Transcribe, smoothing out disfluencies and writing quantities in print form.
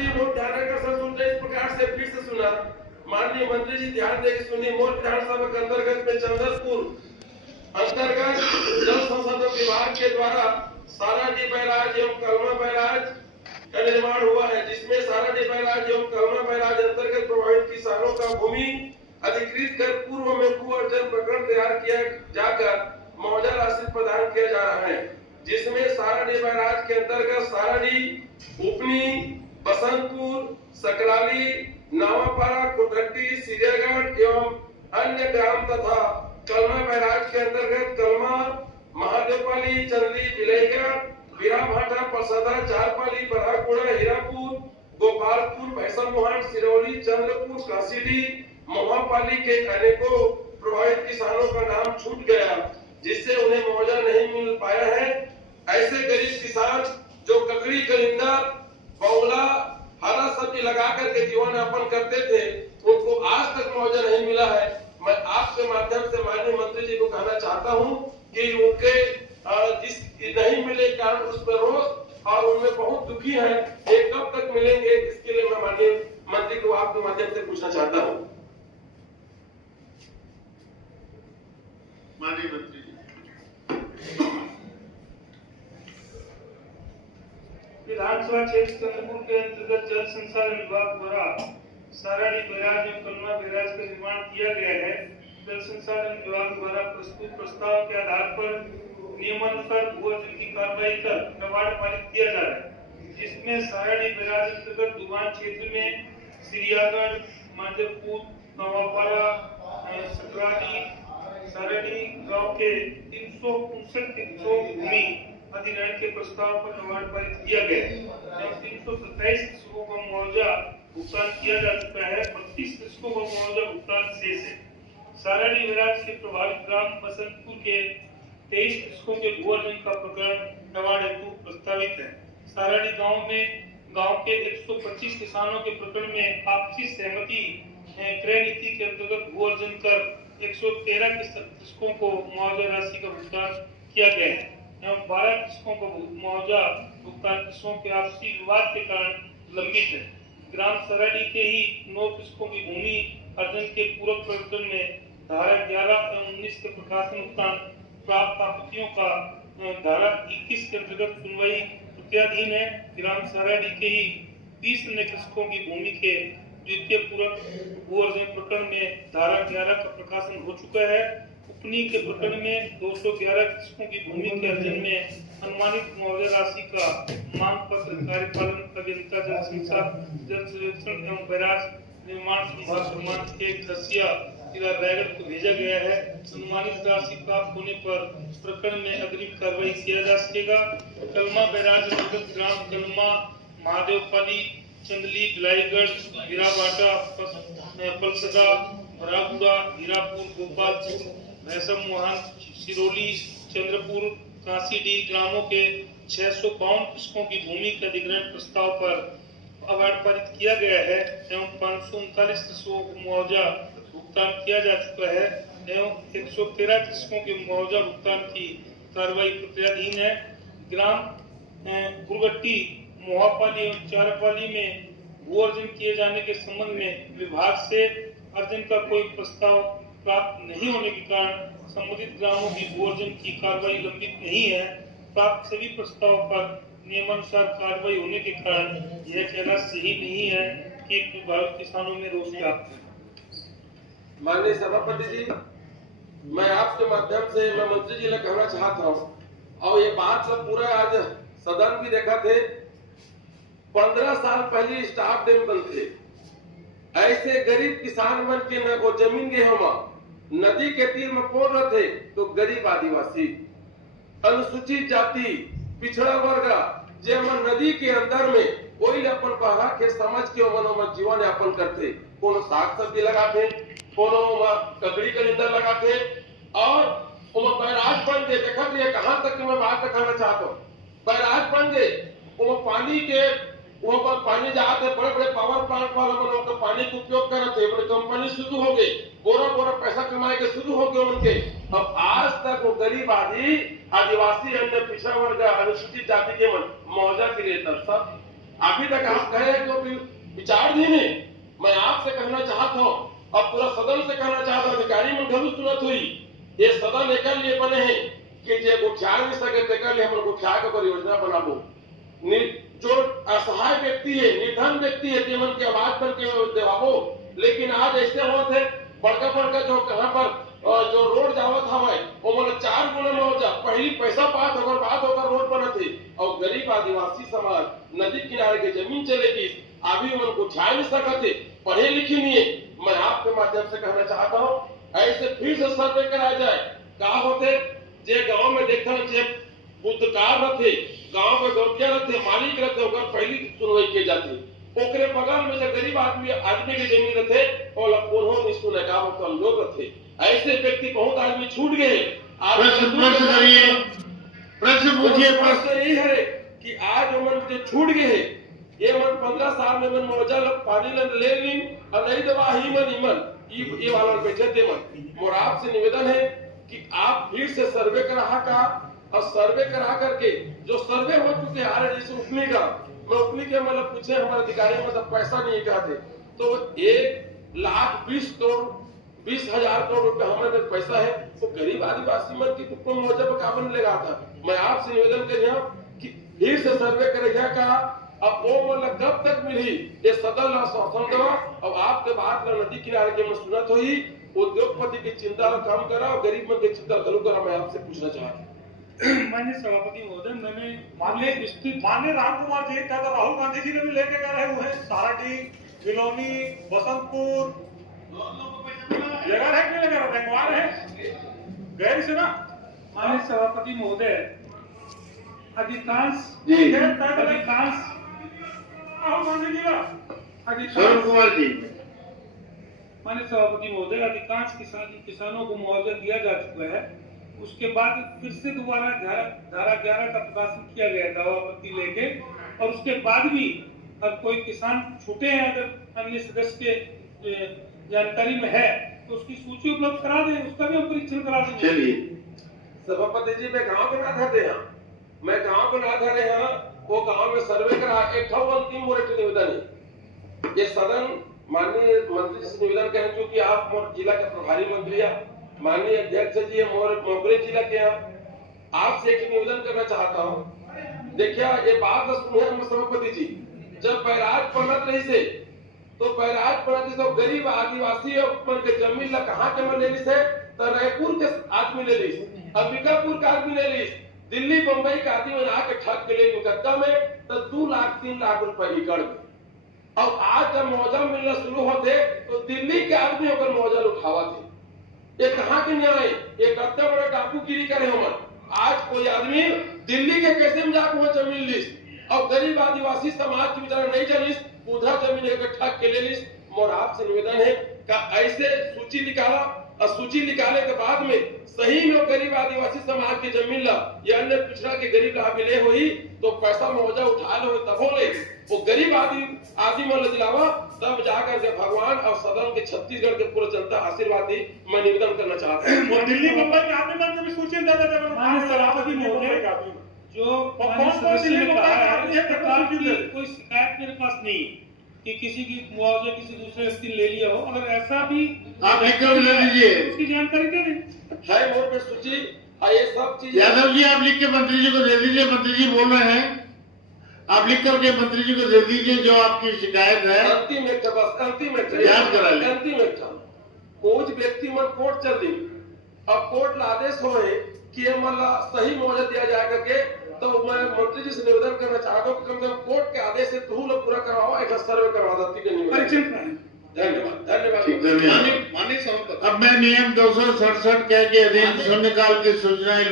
जी मोर ध्यान आकर्षण सुनते इस प्रकार से फिर से सुना। माननीय मंत्री जी ध्यान देकर सुनिए। मोर विधानसभा के अंतर्गत में चंद्रपुर अंतर्गत जल संसाधन विभाग के द्वारा साराडी बैराज एवं कलमा बैराज का निर्माण हुआ है, जिसमें साराडी बैराज एवं कलमा बैराज अंतर्गत प्रभावित किसानों का भूमि अधिकृत कर पूर्व में भू अर्जन प्रकरण तैयार किया जाकर मुआवजा राशि प्रदान किया जा रहा है, जिसमें साराडी बैराज के अंतर्गत साराडी, उपनी, बसंतपुर, सकराली, नावापारा, कुटहट्टी, सिरियागढ़ एवं अन्य ग्राम तथा कलमा बैराज के अंतर्गत कलमा, महादेवपाली, चंदली, बिलईगढ़, बीराभाटा, परसदा, चारपाली, बरहाकुड़ा, हीरापुर, गोपालपुर, भैंसामोहन, सिरौली, चंद्रपुर, काशीडी, मोहापाली के अनेकों प्रभावित किसानों का नाम छूट गया, जिससे उन्हें मुआवजा नहीं मिल पाया है। ऐसे गरीब किसान जो ककड़ी, कलिंदा, बौला, हरा सब्जी लगा करके जीवन यापन करते थे, उनको आज तक मुआवजा नहीं मिला है। मैं आपके माध्यम से माननीय मंत्री जी को कहना चाहता हूं कि उनके जिस नहीं मिले कारण उस पर रोष और उनमें बहुत दुखी है, ये कब तक मिलेंगे, इसके लिए मैं माननीय मंत्री को आपके माध्यम से पूछना चाहता हूं। माननीय मंत्री जी। विधानसभा क्षेत्र चंद्रपुर के अंतर्गत जल संसाधन विभाग द्वारा साराडी बैराज एवं कलमा बैराज का निर्माण किया गया है। जल संसाधन विभाग द्वारा प्रस्तुत प्रस्ताव के आधार पर नियमानुसार भू अर्जन की कार्रवाई कर कवाड़ पारित किया जा रहा है, जिसमें साराडी बैराज अंतर्गत दुबान क्षेत्र में सिरियागढ़, माधवपुर, नवापारा, सकराली, साराडी गांव के 359 हेक्टेयर भूमि अधिग्रहण के प्रस्ताव पर कवाड़ पारित किया गया है। 327 कृषकों को मुआवजा भुगतान किया जा चुका है, 32 कृषकों को मुआवजा भुगतान शेष है। साराडी बैराज के प्रभावित ग्राम बसंतपुर के 23 कृषकों के भू अर्जन का प्रकरण कवाड़ हेतु प्रस्तावित है। साराडी गांव के 125 किसानों के प्रकरण में आपसी सहमति क्रय नीति के अंतर्गत भू अर्जन कर 113 कृषकों को मुआवजा राशि का भुगतान किया गया है एवं 12 कृषकों को मुआवजा भुगतान कृषकों के आपसी विवाद के कारण लंबित है। ग्राम सराडी के ही 9 कृषकों की भूमि अर्जन के पूरक प्रकरण में धारा 11 एवं 19 के प्रकाशन भुगतान प्राप्त आपत्तियों का धारा 21 के अंतर्गत सुनवाई प्रत्याधीन है। ग्राम सराडी के ही 20 अन्य कृषकों की भूमि के द्वितीय पूरक भू अर्जन प्रकरण में धारा 11 का प्रकाशन हो चुका है। उपनी के प्रकरण में 211 कृषकों की भूमि के अर्जन में अनुमानित मुआवजा राशि का मांग पत्र कार्यपालन अभियंता जल संसाधन जल सर्वेक्षण एवं बैराज निर्माण विभाग क्रमांक 1 दसिया जिला रायगढ़ को भेजा गया है। अनुमानित राशि प्राप्त होने पर प्रकरण में अग्रिम कार्रवाई किया जा सकेगा। कलमा बैराज अंतर्गत ग्राम कलमा, महादेवपाली, चंदली, बिलाईगढ़, हीराभाटा, परसदा, बरहाकुड़ा, हीरापुर, गोपालपुर, भैंसामोहन, सिरौली, चंद्रपुर, काशीडी ग्रामों के 652 कृषकों की भूमि के अधिग्रहण प्रस्ताव पर अवार्ड पारित किया गया है एवं 539 कृषकों को मुआवजा भुगतान किया जा चुका है एवं 113 कृषकों के मुआवजा भुगतान की कार्रवाई प्रक्रियाधीन है। ग्राम गुरगट्टी, मोहापाली एवं चारपाली में भू अर्जन किए जाने के संबंध में विभाग से अर्जन का कोई प्रस्ताव प्राप्त नहीं होने के कारण संबंधित ग्रामों की भू अर्जन की कार्रवाई लंबित नहीं है। प्राप्त सभी प्रस्ताव पर नियमानुसार कार्रवाई होने के कारण यह कहना सही नहीं है कि प्रभावित किसानों में रोष व्याप्त है। माननीय सभापति जी, मैं आपके माध्यम से मैं मंत्री जी ने कहना चाहता हूँ और ये बात सब पूरा आज सदन भी देखा थे। 15 साल पहले स्टाफ डैम बनते, ऐसे गरीब किसान मन के न वो जमीन के हम नदी के तीर में पोल रहे थे, तो गरीब आदिवासी, अनुसूचित जाति, पिछड़ा वर्ग जे मन नदी के अंदर में कोई अपन पहरा के समझ के मन जीवन यापन करते, कोनो साग सब्जी लगाते, कोनो ककड़ी का निंदा लगाते और बैराज बन गए। देखा कहाँ तक मैं बात दिखाना चाहता हूँ। बैराज बन गए, वो पानी के वहाँ पर पानी जाते बड़े बड़े पावर प्लांट वाले पानी का उपयोग करते, बड़े कंपनी शुरू हो गई, बोरा पैसा कमाए के शुरू हो गए उनके। अब आज तक वो गरीब आदिवासी अन्य पिछड़ा वर्ग अनुसूचित जाति के मन मुआवजा के लिए तरसत। अभी तक आप कहे कि विचारधीन है। मैं आपसे कहना चाहता हूँ, अब पूरा सदन से कहना चाहता हूँ, अधिकारी में घरू सुनत हुई, ये सदन एक लिए बने हैं कि जे गुठिया नहीं सके तेकर लिए हम गुठिया के योजना बनाबो। जो असहाय व्यक्ति है, निर्धन व्यक्ति है, तेमन के आवाज बन के देवाबो। लेकिन आज ऐसे होते है बड़का बड़का जो कहां पर जो रोड जावत हवे वो मन 4 गुना में हो जा, पहली पैसा पास होकर बात होकर रोड बनत है और गरीब आदिवासी समाज नदी किनारे के जमीन चलेगी, अभी उन को छा नहीं सकते, पढ़े लिखे नहीं है। मैं आपके माध्यम से कहना चाहता हूँ ऐसे फिर से सर्वे कराया जाए। का होते जे गांव में देखा जे बुद्धकार रहते, गांव में गौटिया रहते, मालिक रहते, ओकर पहली सुनवाई की जाती, ओकरे बगल में जो गरीब आदमी के जमीन रहते और कोनो नहीं सुने का वो कमजोर रहते। ऐसे व्यक्ति बहुत आदमी छूट गए। प्रश्न करिए, प्रश्न पूछिए। प्रश्न यही है कि आज मन जो छूट गए ये मन 15 साल में मन मौजा पानी ले ली और नहीं दवा ही मन ये वाला बैठे थे मन। मोर आपसे निवेदन है कि आप फिर से सर्वे करा का और सर्वे करा करके जो सर्वे हो चुके आ रहे जैसे उपनी का, मैं उपनी के मतलब पूछे हमारे अधिकारी मतलब पैसा नहीं कहते तो 1,20,20,000 करोड़ रुपए हमारे पैसा है वो गरीब आदिवासी मन की कुछ मौजा पर काबन लगा था। मैं आपसे निवेदन कर रहा हूँ कि फिर से सर्वे करेगा का अब वो मतलब कब तक मिली ये सदन शासन दवा और आपके बात नदी किनारे के सुनत हुई उद्योगपति की चिंता कम करा और गरीब मन की चिंता करो करा। मैं आपसे पूछना चाहता माननीय सभापति महोदय, मैंने माननीय राम कुमार जी क्या तो राहुल गांधी जी ने भी लेके गए हुए हैं साराटी, बिलोनी, बसंतपुर जगह है कि लगा रखवार है गैर से ना। माननीय सभापति महोदय, अधिकांश राहुल गांधी जी श्रवण कुमार जी। माननीय सभापति महोदय, अधिकांश किसानों को मुआवजा दिया जा चुका है। उसके बाद फिर से दोबारा धारा 11 का प्रकाशन किया गया दावा आपत्ति लेके, और उसके बाद भी अब कोई किसान छूटे हैं अगर अन्य सदस्य के जानकारी में है तो उसकी सूची उपलब्ध करा दें, उसका भी हम परीक्षण करा देंगे। चलिए सभापति जी, मैं गांव के ना था दे मैं गांव के ना था रहे वो गांव में सर्वे करा एक अंतिम मोर निवेदन है। ये सदन माननीय मंत्री से निवेदन करें क्योंकि आप मोर जिला के प्रभारी मंत्री हैं, माननीय अध्यक्ष जी मोर मोगरे जिला के हैं, आपसे एक निवेदन करना चाहता हूँ। देखिए ये बात सुनिए सभापति जी, जब बैराज बनत रही से तो बैराज बनत तो गरीब आदिवासी के जमीन ला कहाँ के ले ली से तो रायपुर के आदमी ले ली, अंबिकापुर का आदमी ले ली, दिल्ली बम्बई का आदमी आके ठग के ले मुकदमा में तो 2 लाख 3 लाख रुपए एकड़ में। और आज जब मौजा मिलना शुरू होते तो दिल्ली के आदमी होकर मौजा उठावा थे। ये कहाँ के न्याय, ये कत्ते बड़े डाकूगिरी करे हमन। आज कोई आदमी दिल्ली के कैसे में जाकर वहां जमीन लीस और गरीब आदिवासी समाज की बेचारा नहीं चलीस, उधर जमीन इकट्ठा के ले लीस। मोर आपसे निवेदन है कि ऐसे सूची निकाला और सूची निकाले के बाद में सही में गरीब आदिवासी समाज की जमीन ला या अन्य पिछड़ा के गरीब ला मिले हुई तो पैसा मुआवजा उठा लो तब हो ले वो गरीब आदि मन दिलावा तब जाकर के भगवान और सदन के छत्तीसगढ़ के पूरा जनता आशीर्वाद दी। मैं निवेदन करना चाहता हूँ दिल्ली मुंबई के आदमी मन भी सूची सभापति महोदय, जो कोई शिकायत मेरे पास नहीं कि किसी की मुआवजा किसी दूसरे व्यक्ति ले लिया हो, अगर ऐसा भी आप लिख कर ले लीजिए, उसकी जानकारी दे दें। है मोर पे सूची ये सब चीज। यादव जी आप लिख के मंत्री जी को दे दीजिए, मंत्री जी बोल रहे हैं, आप लिख करके मंत्री जी को दे दीजिए जो आपकी शिकायत है। अंतिम एक बस अंतिम एक याद करा ले। अंतिम एक कुछ व्यक्ति मन कोर्ट चल दी, अब कोर्ट ला आदेश होए कि ये मतलब सही मुआवजा दिया जाए करके, तो मैं मंत्री जी से निवेदन करना चाहता हूँ कि कम से कम कोर्ट के आदेश से तू लोग पूरा करवाओ, एक सर्वे करवा देती के निवेदन। धन्यवाद। अब मैं नियम 267 के अधीन शून्यकाल की सूचनाएं